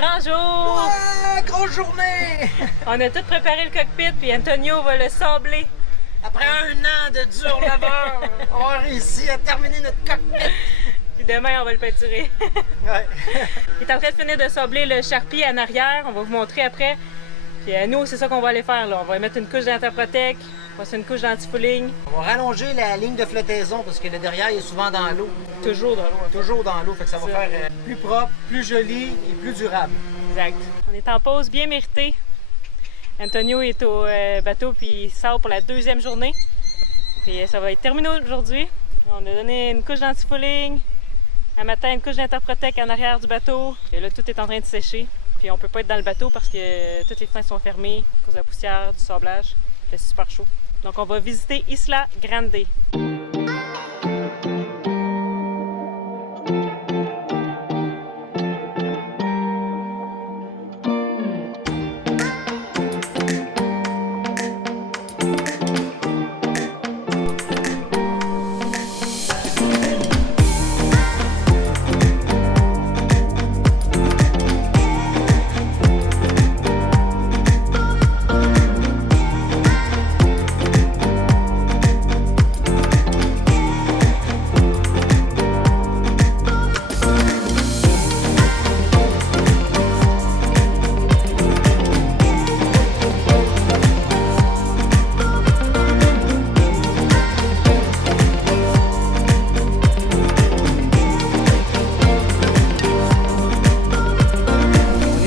grand jour! Ouais, grosse journée! On a tout préparé le cockpit, puis Antonio va le sabler. Après un an de dur labeur, on a réussi à terminer notre cockpit. Puis demain, on va le peinturer. Ouais. Il est en train de finir de sabler le charpie en arrière. On va vous montrer après. Puis nous, c'est ça qu'on va aller faire, là. On va mettre une couche d'Interprotec, on va mettre une couche d'antifouling. On va rallonger la ligne de flottaison parce que le derrière il est souvent dans l'eau. Toujours dans l'eau. Toujours dans l'eau, fait que ça va Ça. faire plus propre, plus joli et plus durable. Exact. On est en pause bien méritée. Antonio est au bateau puis il sort pour la deuxième journée. Puis ça va être terminé aujourd'hui. On a donné une couche d'antifouling. Un matin, une couche d'Interprotec en arrière du bateau. Et là, tout est en train de sécher. Puis on peut pas être dans le bateau parce que toutes les fenêtres sont fermées à cause de la poussière, du sablage. C'est super chaud. Donc on va visiter Isla Grande.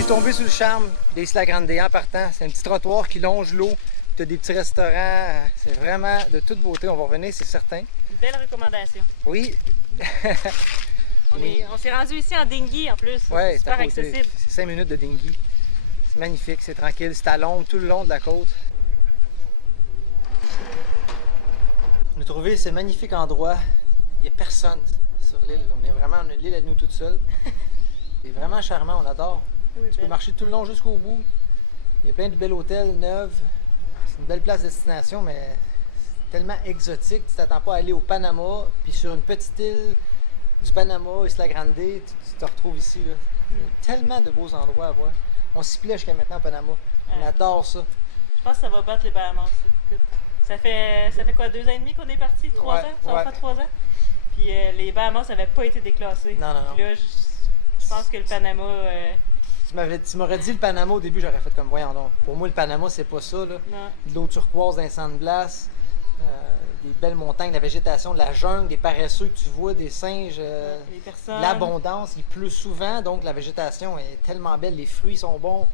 Tombé sous le charme des Isla Grande en partant. C'est un petit trottoir qui longe l'eau. Tu as des petits restaurants. C'est vraiment de toute beauté. On va revenir, c'est certain. Belle recommandation. Oui. On s'est rendu ici en dinghy en plus. Ouais, c'est super accessible. C'est 5 minutes de dinghy. C'est magnifique, c'est tranquille. C'est à Londres, tout le long de la côte. On a trouvé ce magnifique endroit. Il n'y a personne sur l'île. On a l'île à nous toute seule. C'est vraiment charmant, on adore. Oui, Tu peux marcher tout le long jusqu'au bout. Il y a plein de belles hôtels neufs. C'est une belle place de destination, mais c'est tellement exotique. Tu t'attends pas à aller au Panama, puis sur une petite île du Panama, Isla Grande, tu te retrouves ici. Là. Il y a tellement de beaux endroits à voir. On s'y plaît jusqu'à maintenant au Panama. On adore ça. Je pense que ça va battre les Bahamas. Écoute, ça fait quoi, 2 ans et demi qu'on est parti? 3 ans? Ça va faire 3 ans? Puis les Bahamas n'avaient pas été déclassés. Non. Puis là, je pense que le Panama... Tu m'aurais dit le Panama au début, j'aurais fait comme voyons donc. Pour moi, le Panama, c'est pas ça. Là. Non. De l'eau turquoise, d'un sang de glace, des belles montagnes, de la végétation, de la jungle, des paresseux que tu vois, des singes, les personnes. l'abondance. Il pleut souvent, donc la végétation est tellement belle, les fruits sont bons,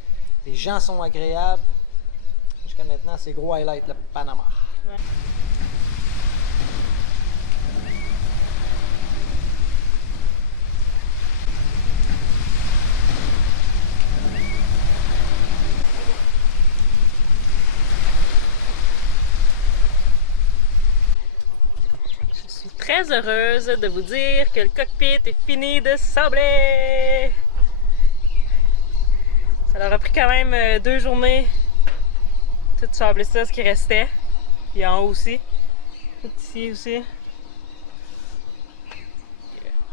les gens sont agréables. Jusqu'à maintenant, c'est gros highlight, le Panama. Ouais. Très heureuse de vous dire que le cockpit est fini de sabler. Ça leur a pris quand même 2 journées tout sabler ça, ce qui restait. Puis en haut aussi. Tout ici aussi.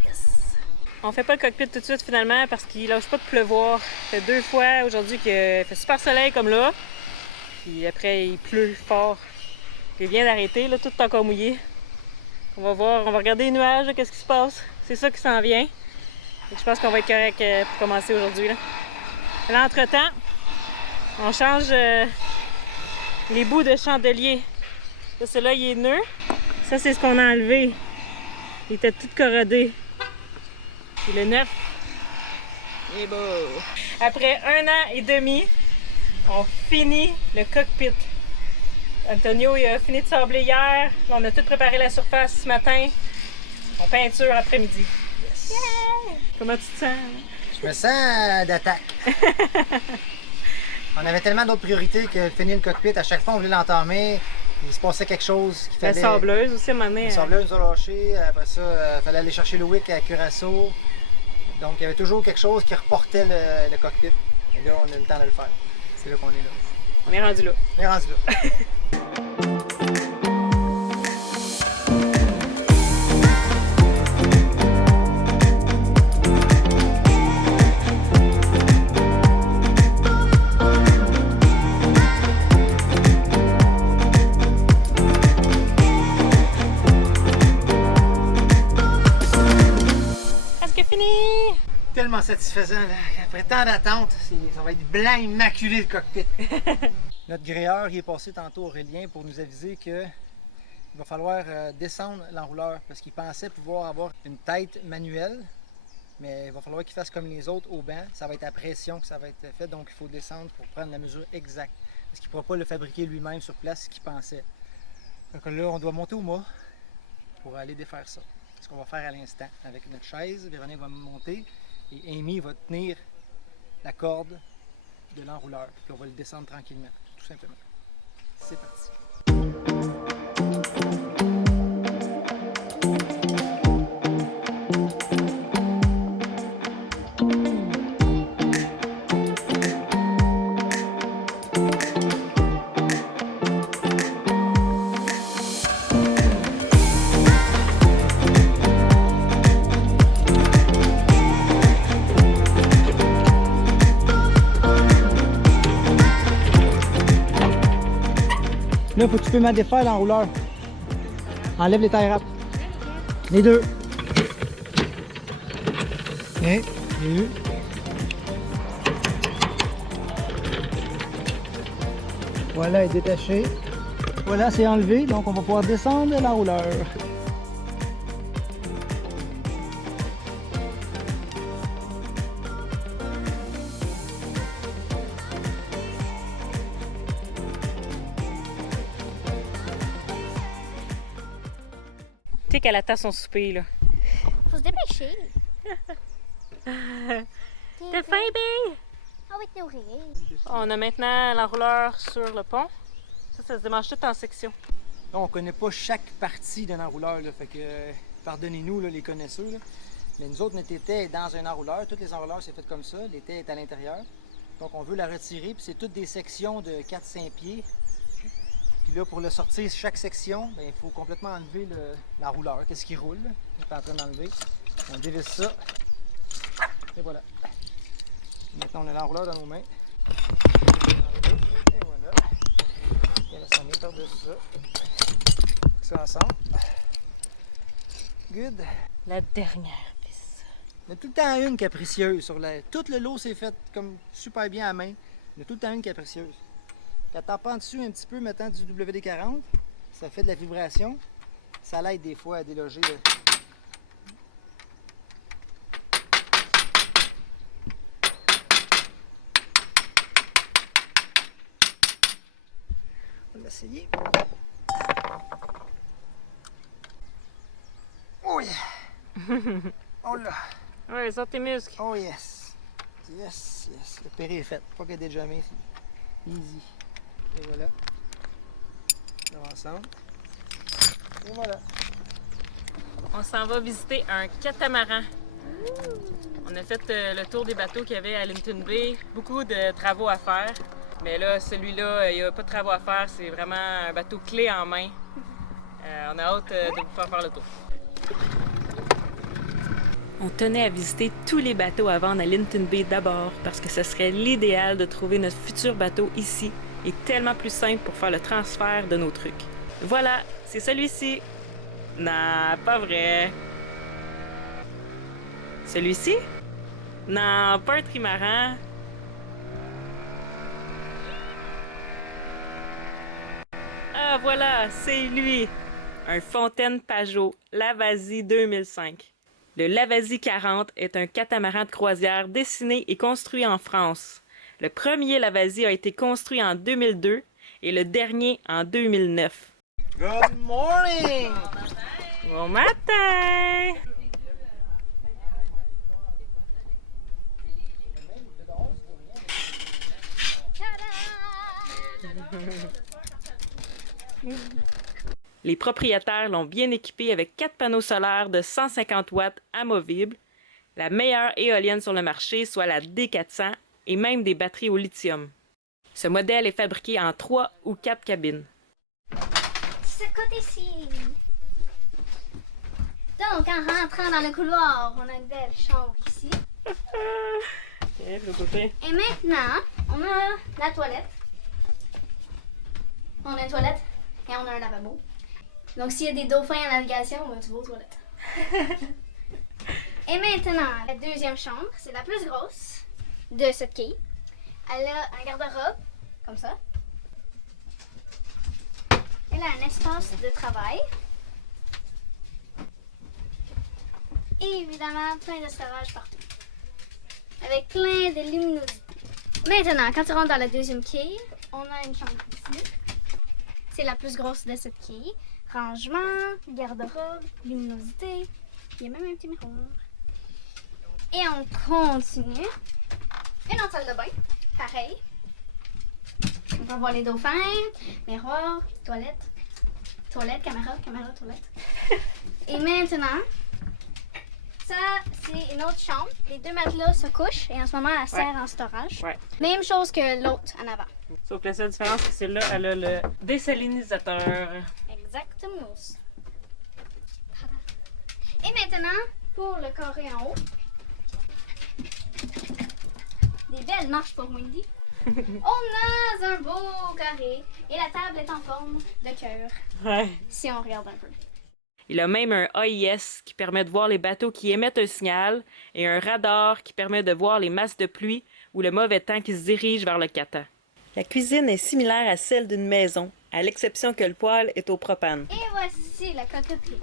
Yes. On fait pas le cockpit tout de suite finalement parce qu'il lâche pas de pleuvoir. Ça fait 2 fois aujourd'hui qu'il fait super soleil comme là. Puis après il pleut fort. Il vient d'arrêter, là, tout est encore mouillé. On va voir, on va regarder les nuages, qu'est-ce qui se passe. C'est ça qui s'en vient. Et je pense qu'on va être correct pour commencer aujourd'hui. Là, entre-temps, on change les bouts de chandelier. Ça, celui-là, il est neuf. Ça, c'est ce qu'on a enlevé. Il était tout corrodé. Et le neuf est beau. Après 1 an et demi, on finit le cockpit. Antonio il a fini de sabler hier. Là, on a tout préparé la surface ce matin. On peinture après-midi. Yes. Yeah! Comment tu te sens? Je me sens d'attaque. On avait tellement d'autres priorités que de finir le cockpit. À chaque fois, on voulait l'entamer. Il se passait quelque chose qui fallait... La sableuse aussi, à un moment donné. La sableuse nous a lâché. Après ça, il fallait aller chercher le wick à Curaçao. Donc, il y avait toujours quelque chose qui reportait le cockpit. Et là, on a eu le temps de le faire. C'est là qu'on est là. On est rendu là. On est rendu là. tellement satisfaisant, là. Après tant d'attente, ça va être blanc immaculé le cockpit. Notre gréeur il est passé tantôt, Aurélien, pour nous aviser que il va falloir descendre l'enrouleur parce qu'il pensait pouvoir avoir une tête manuelle, mais il va falloir qu'il fasse comme les autres au banc. Ça va être à pression que ça va être fait, donc il faut descendre pour prendre la mesure exacte. Parce qu'il ne pourra pas le fabriquer lui-même sur place, ce qu'il pensait. Donc là, on doit monter au mât pour aller défaire ça. Ce qu'on va faire à l'instant avec notre chaise. Véronique va monter et Amy va tenir la corde de l'enrouleur. Puis on va le descendre tranquillement, tout simplement. C'est parti. Là, faut que tu peux mettre défaire l'enrouleur. Enlève les tailles rap. Les deux. Ok, j'ai eu. Voilà, elle est détachée. Voilà, c'est enlevé, donc on va pouvoir descendre l'enrouleur. Tu sais qu'elle attend son souper, là. Faut se dépêcher. T'as faim, babe? Ah oui, nourrir. On a maintenant l'enrouleur sur le pont. Ça se démange tout en sections. Là, on connaît pas chaque partie d'un enrouleur, là, fait que pardonnez-nous les connaisseurs. Là. Mais nous autres, notre étai est dans un enrouleur. Tous les enrouleurs, c'est fait comme ça. L'étai est à l'intérieur. Donc, on veut la retirer. Puis c'est toutes des sections de 4-5 pieds. Puis là, pour le sortir, chaque section, il faut complètement enlever l'enrouleur. Qu'est-ce qui roule? On est en train d'enlever. On dévisse ça. Et voilà. Maintenant, on a l'enrouleur dans nos mains. Et voilà. Et là, ça met par-dessus ça. Ça ensemble. Good. La dernière vis. Il y a tout le temps une capricieuse sur la. Tout le lot s'est fait comme super bien à main. Il y a tout le temps une capricieuse. Quand tu tapes en dessus un petit peu, mettant du WD-40, ça fait de la vibration. Ça l'aide des fois à déloger le. On va l'essayer. Oh yeah! Oh là! Ouais, sors tes muscles. Oh yes! Yes, yes. Le péril est fait. Pas qu'il y ait déjà jamais. Easy. Et voilà. On va ensemble. Et voilà. On s'en va visiter un catamaran. On a fait le tour des bateaux qu'il y avait à Linton Bay. Beaucoup de travaux à faire. Mais là, celui-là, il n'y a pas de travaux à faire. C'est vraiment un bateau clé en main. On a hâte de vous faire le tour. On tenait à visiter tous les bateaux à vendre à Linton Bay d'abord parce que ce serait l'idéal de trouver notre futur bateau ici et tellement plus simple pour faire le transfert de nos trucs. Voilà, c'est celui-ci. Non, pas vrai. Celui-ci? Non, pas un trimaran. Ah voilà, c'est lui. Un Fontaine Pajot Lavazzi 2005. Le Lavazzi 40 est un catamaran de croisière dessiné et construit en France. Le premier Lavazzi a été construit en 2002 et le dernier en 2009. Good morning! Bon matin! Les propriétaires l'ont bien équipé avec 4 panneaux solaires de 150 watts amovibles, la meilleure éolienne sur le marché, soit la D400, et même des batteries au lithium. Ce modèle est fabriqué en 3 ou 4 cabines. Ce côté-ci. Donc, en rentrant dans le couloir, on a une belle chambre ici. Et de l'autre côté. Et maintenant, on a la toilette. On a une toilette et on a un lavabo. Donc, s'il y a des dauphins en navigation, on va tu vas aux toilettes. Et maintenant, la deuxième chambre, c'est la plus grosse de cette quille. Elle a un garde-robe, comme ça. Elle a un espace de travail. Et évidemment, plein d'esclavage partout. Avec plein de luminosité. Maintenant, quand tu rentres dans la deuxième quille, on a une chambre ici. C'est la plus grosse de cette quille. Rangement, garde-robe, luminosité. Il y a même un petit miroir. Et on continue. Une autre salle de bain, pareil. On va voir les dauphins, miroir, toilette. Toilette, caméra, toilette. Et maintenant, ça, c'est une autre chambre. Les deux matelas se couchent et en ce moment, elle sert en storage. Ouais. Même chose que l'autre en avant. Sauf que la seule différence, c'est que celle-là, elle a le désalinisateur. Exactement. Et maintenant, pour le carré en haut, des belles marches pour Wendy. On a un beau carré et la table est en forme de cœur, Ouais. si on regarde un peu. Il a même un AIS qui permet de voir les bateaux qui émettent un signal et un radar qui permet de voir les masses de pluie ou le mauvais temps qui se dirige vers le Catan. La cuisine est similaire à celle d'une maison, à l'exception que le poêle est au propane. Et voici la coquetterie.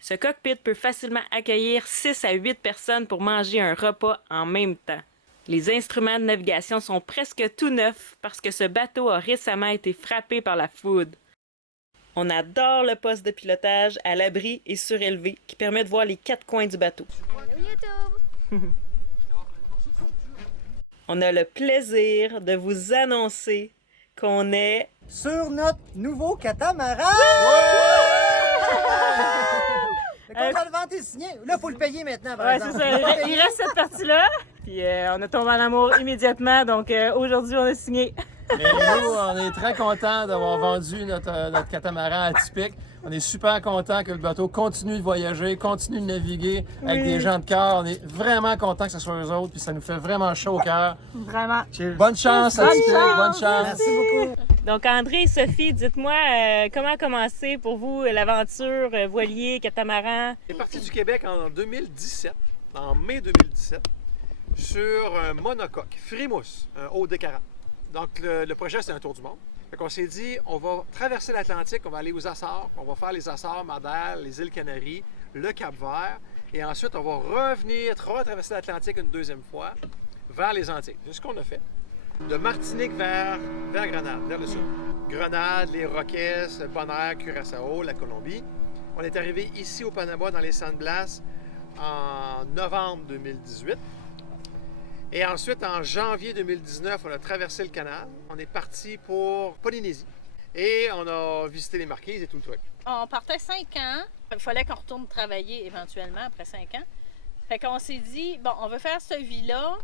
Ce cockpit peut facilement accueillir 6 à 8 personnes pour manger un repas en même temps. Les instruments de navigation sont presque tout neufs parce que ce bateau a récemment été frappé par la foudre. On adore le poste de pilotage à l'abri et surélevé qui permet de voir les 4 coins du bateau. Hello YouTube! On a le plaisir de vous annoncer qu'on est... Sur notre nouveau catamaran! Le contrat de vente est signé. Là, il faut le payer maintenant, par Ouais, c'est exemple. ça. Il reste cette partie-là. Puis on a tombé en amour immédiatement. Donc aujourd'hui, on a signé. Et nous, on est très contents d'avoir vendu notre catamaran atypique. On est super contents que le bateau continue de voyager, continue de naviguer avec des gens de cœur. On est vraiment contents que ce soit eux autres, puis ça nous fait vraiment chaud au cœur. Vraiment. Bonne chance, atypique, bonne chance. Merci beaucoup. Donc André et Sophie, dites-moi comment a commencé pour vous l'aventure voilier, catamaran? On est parti du Québec en 2017, en mai 2017, sur un monocoque, Frimousse, un OD40. Donc le projet, c'est un tour du monde. Fait on s'est dit, on va traverser l'Atlantique, on va aller aux Açores, on va faire les Açores, Madère, les îles Canaries, le Cap-Vert, et ensuite on va revenir, retraverser l'Atlantique une deuxième fois vers les Antilles. C'est ce qu'on a fait. De Martinique vers Grenade, vers le sud. Grenade, les Roquets, Bonaire, Curaçao, la Colombie. On est arrivé ici au Panama dans les San Blas en novembre 2018. Et ensuite, en janvier 2019, on a traversé le canal. On est parti pour Polynésie. Et on a visité les marquises et tout le truc. On partait 5 ans. Il fallait qu'on retourne travailler éventuellement après 5 ans. Fait qu'on s'est dit, bon, on veut faire cette vie-là,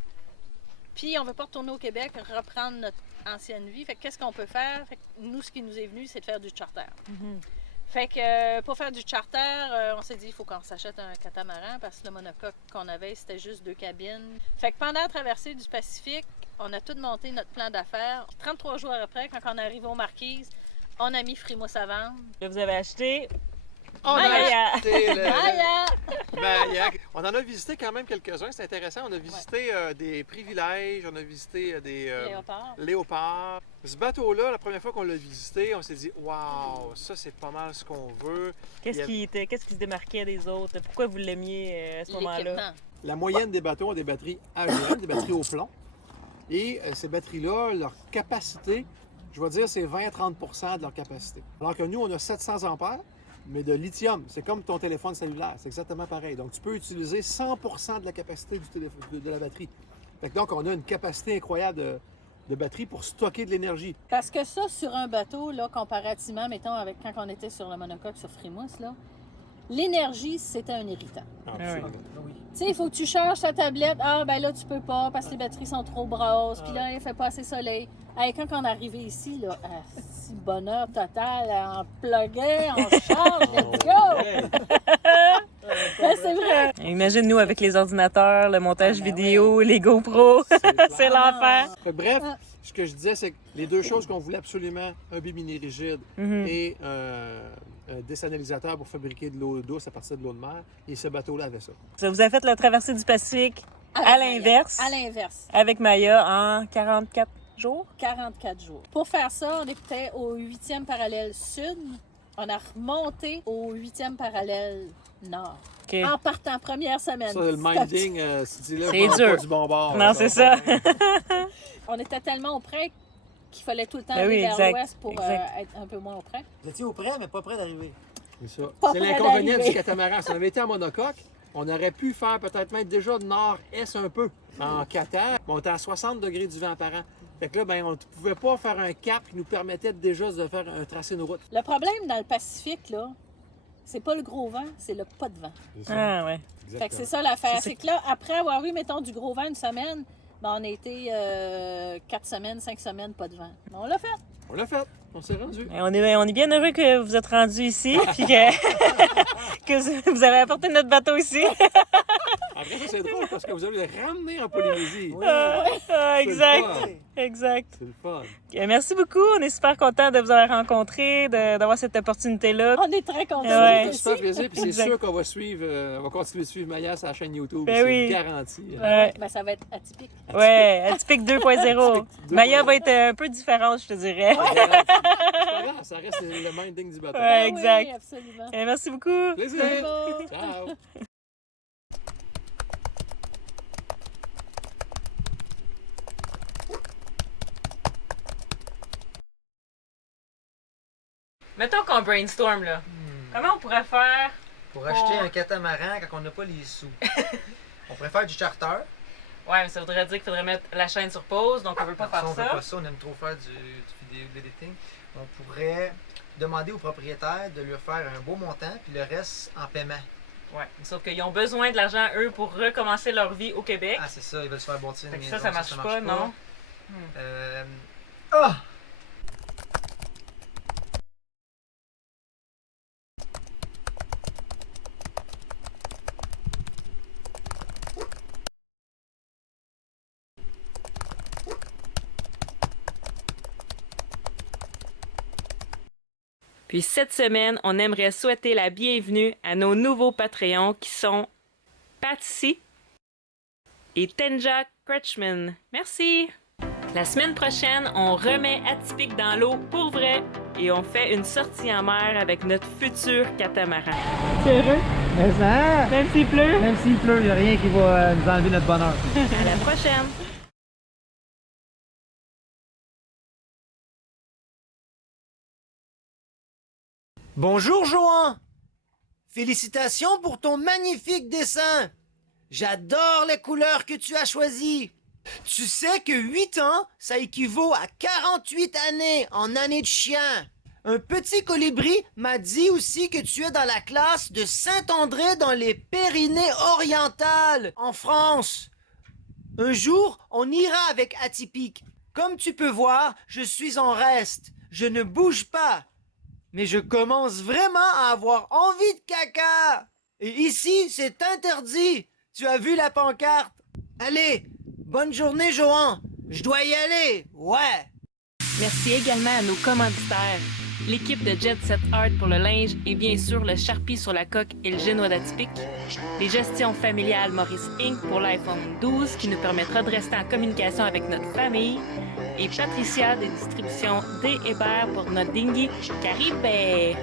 puis on veut pas retourner au Québec, reprendre notre ancienne vie. Fait que qu'est-ce qu'on peut faire? Fait que nous, ce qui nous est venu, c'est de faire du charter. Fait que pour faire du charter, on s'est dit il faut qu'on s'achète un catamaran parce que le monocoque qu'on avait, c'était juste 2 cabines. Fait que pendant la traversée du Pacifique, on a tout monté notre plan d'affaires. 33 jours après, quand on est arrivé aux Marquises, on a mis Frimousse à vendre. Là, vous avez acheté... On a Maya. acheté le Maya! Maya. On en a visité quand même quelques-uns, c'est intéressant. On a visité des privilèges, on a visité des léopards. Ce bateau-là, la première fois qu'on l'a visité, on s'est dit « Wow, ça c'est pas mal ce qu'on veut ». Qu'est-ce qui se démarquait des autres? Pourquoi vous l'aimiez à ce moment-là? L'équipement. La moyenne des bateaux ont des batteries AGM, des batteries au plomb. Et ces batteries-là, leur capacité, je vais dire, c'est 20-30 de leur capacité. Alors que nous, on a 700 ampères, mais de lithium. C'est comme ton téléphone cellulaire, c'est exactement pareil. Donc, tu peux utiliser 100 de la capacité de la batterie. Fait que donc, on a une capacité incroyable de batterie pour stocker de l'énergie. Parce que ça, sur un bateau, là, comparativement, mettons, avec quand on était sur le monocoque sur Frimousse, là, l'énergie, c'était un irritant. Absolument. Tu sais, il faut que tu charges ta tablette. Ah, ben là, tu peux pas parce que les batteries sont trop brasses. Puis là, il fait pas assez soleil. Hey, quand on est arrivé ici, là, si bonheur total, on pluguait, on charge, let's go! C'est vrai. Imagine nous avec les ordinateurs, le montage vidéo, les GoPro. C'est l'enfer. Bref, ce que je disais, c'est que les deux choses qu'on voulait absolument, un bimini rigide et un désalinisateur pour fabriquer de l'eau douce à partir de l'eau de mer, et ce bateau-là avait ça. Ça vous a fait la traversée du Pacifique à l'inverse, À l'inverse. avec Maya en 44 jours. 44 jours. Pour faire ça, on était au 8e parallèle sud. On a remonté au 8e parallèle nord. OK. En partant première semaine. Ça, le minding, c'est là, C'est je dur. pas du bon bord. Non, c'est ça. On était tellement auprès qu'il fallait tout le temps Ben aller oui, vers exact, l'ouest pour exact. être un peu moins auprès. Vous étiez au près, mais pas près d'arriver. C'est ça. Pas C'est près l'inconvénient d'arriver. du catamaran. Si on avait été en monocoque, on aurait pu faire peut-être mettre déjà de nord-est un peu. En Qatar, on était à 60 degrés du vent par an. Fait que là, ben, on ne pouvait pas faire un cap qui nous permettait déjà de faire un tracé de route. Le problème dans le Pacifique, là, c'est pas le gros vent, c'est le pas de vent. Ah, ouais. Fait que c'est ça l'affaire. C'est que là, après avoir eu, mettons, du gros vent une semaine, ben, on a été 4 semaines, 5 semaines, pas de vent. Mais on l'a fait. On l'a fait. On s'est rendu. Et on est bien heureux que vous êtes rendus ici, puis que vous avez apporté notre bateau ici. Après, ça, c'est drôle parce que vous allez le ramener en Polynésie. Ah, exact. C'est le fun. Exact. C'est le fun. Merci beaucoup. On est super contents de vous avoir rencontrés, d'avoir cette opportunité-là. On est très contents. Ouais. Ça fait super plaisir. Puis c'est Exact. sûr qu'on va suivre, on va continuer de suivre Maya sur la chaîne YouTube. Ben c'est oui. garanti. Ouais. Ben, ça va être atypique. Ouais, Atypique 2.0. Atypique Maya 2.0. va être un peu différente, je te dirais. C'est pas grave, ça reste le minding du bateau. Ouais, Ah exact. Oui, absolument. Merci beaucoup. Plaisir. C'est bon. Ciao. Mettons qu'on brainstorm, là. Comment on pourrait faire? Pour acheter un catamaran quand on n'a pas les sous. On pourrait faire du charter. Ouais, mais ça voudrait dire qu'il faudrait mettre la chaîne sur pause, donc on veut pas Ça, faire on veut ça. pas ça, on aime trop faire du vidéo editing. On pourrait demander au propriétaire de lui faire un beau montant, puis le reste en paiement. Ouais, sauf qu'ils ont besoin de l'argent, eux, pour recommencer leur vie au Québec. Ah, c'est ça, ils veulent se faire bâtir Fait une que maison. ça marche pas, non? Ah! Puis cette semaine, on aimerait souhaiter la bienvenue à nos nouveaux Patreons qui sont Patsy et Tenja Kretschmann. Merci! La semaine prochaine, on remet Atypique dans l'eau pour vrai et on fait une sortie en mer avec notre futur catamaran. C'est heureux? Mais ça, Même s'il pleut, même s'il pleut, il n'y a rien qui va nous enlever notre bonheur. à la prochaine! Bonjour Johan! Félicitations pour ton magnifique dessin! J'adore les couleurs que tu as choisies! Tu sais que 8 ans, ça équivaut à 48 années en année de chien. Un petit colibri m'a dit aussi que tu es dans la classe de Saint-André dans les Pyrénées-Orientales, en France. Un jour, on ira avec Atypique. Comme tu peux voir, je suis en reste. Je ne bouge pas. Mais je commence vraiment à avoir envie de caca. Et ici, c'est interdit. Tu as vu la pancarte? Allez, bonne journée, Johan. Je dois y aller. Ouais. Merci également à nos commanditaires, l'équipe de Jet Set Art pour le linge et bien sûr le Sharpie sur la coque et le génois d'Atypique, les gestions familiales Maurice Inc. pour l'iPhone 12 qui nous permettra de rester en communication avec notre famille et Patricia des distributions D. Hébert pour notre dinghy Caribé.